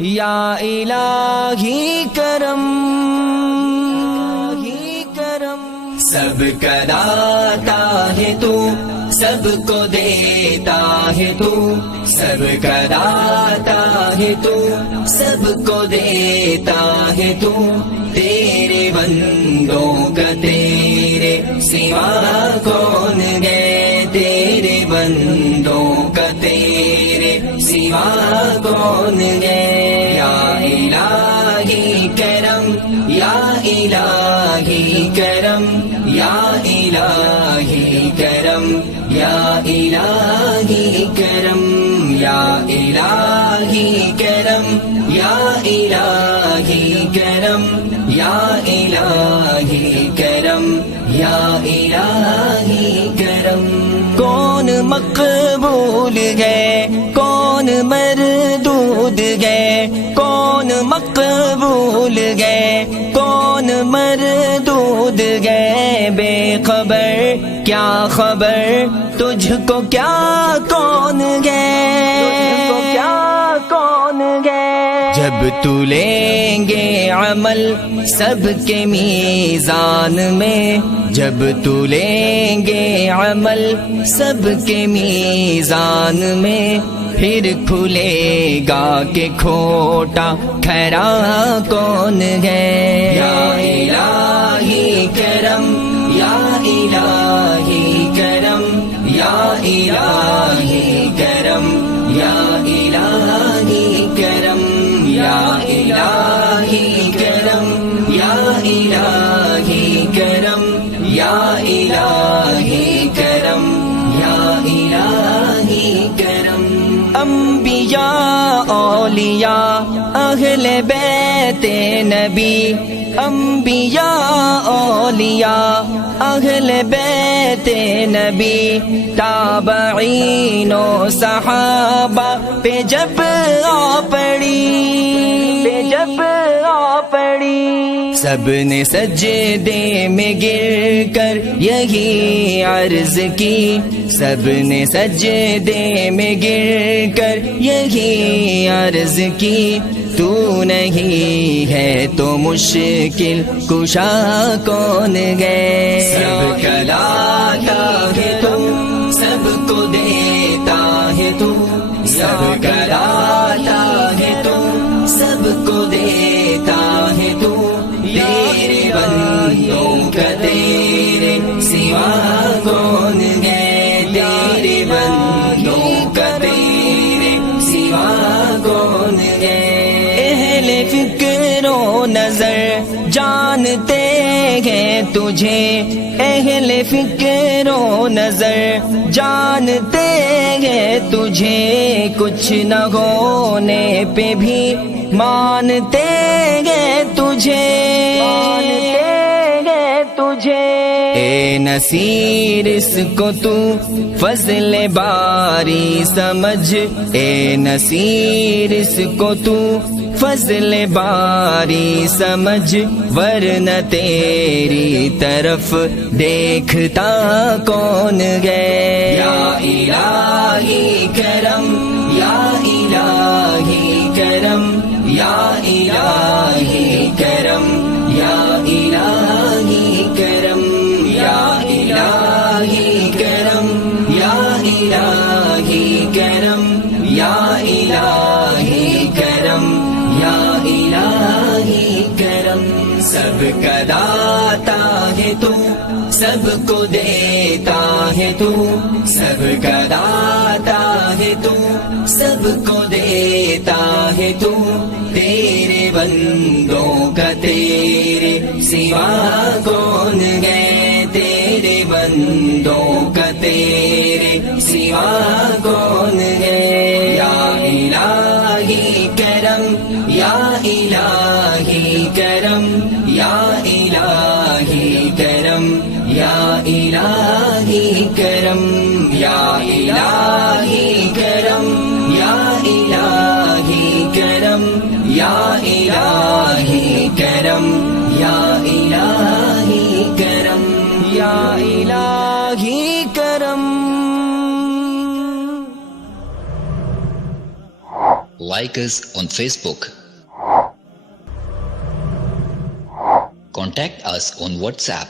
یا الہی کرم، سب کا داتا ہے تو، سب کو دیتا ہے تو، سب کا داتا ہے تو، سب کو دیتا ہے تو، تیرے بندوں کا تیرے سوا کون گئے، تیرے بندوں کا تیرے سوا کون گئے، یا الہی کرم، یا الہی کرم، یا الہی کرم، یا الہی کرم، یا الہی کرم، یا الہی کرم، یا الہی کرم، یا الہی کرم۔ کون مقبول ہے، کون مردود ہے، کون مقبول ہے، کون مردود ہے، بے خبر کیا خبر، تجھ کو کیا کون گئے، تجھ کو کیا کون گئے، جب تو لیں گے عمل سب کے میزان میں، جب تو لیں گے عمل سب کے میزان میں، پھر کھلے گا کہ کھوٹا ٹھہرا کون ہے، یا الہی کرم، یا الہی کرم، یا الہی کرم، یا الہی کرم، یا الہی کرم، یا الہی کرم، یا الہی کرم، یا الہی کرم۔ انبیاء اولیاء اہل بیت نبی، انبیاء اولیاء اہل بیت نبی، تابعین و صحابہ پہ جب آ پڑی، پہ جب آ پڑی، سب نے سجدے میں گر کر یہی عرض کی، سب نے سجدے میں گر کر یہی عرض کی، تو نہیں ہے تو مشکل کشا کون گئے، سب کا لاتا ہے تو، سب کو دیتا ہے تو، سب کا لاتا ہے تو، سب کو دیتا ہے تو، تیرے بندوں کا تیرے سوا کون گئے، تیرے بندوں کا تیرے سوا کون گئے، اہل فکر و نظر جانتے ہیں تجھے، اہل فکر و نظر جانتے ہیں تجھے، کچھ نہ ہونے پہ بھی مانتے ہیں تجھے، مانتے ہیں تجھے، اے نصیر اس کو تو فضل باری سمجھ، اے نصیر اس کو تو فضل باری سمجھ، ورنہ تیری طرف دیکھتا کون گئے، یا الہی کرم، یا الہی کرم، یا الہی کرم، یا الہی کرم، یا الہی کرم، یا الہی کرم، یا الہی کرم، یا الہی کرم، سب کا داتا ہے تو، سب کو دیتا ہے تو، سب کا داتا ہے تو، سب کو دیتا ہے تو، تیرے بندوں کا تیرے سوا کون گئے، تیرے بندوں کا تیرے سوا کون گئے، یا الہی کرم، یا الہی کرم، یا الہی کرم، یا الہی کرم، یا الہی کرم، یا الہی کرم، یا الہی کرم، یا الہی کرم، یا الہی کرم۔ Like us on Facebook. Contact us on WhatsApp.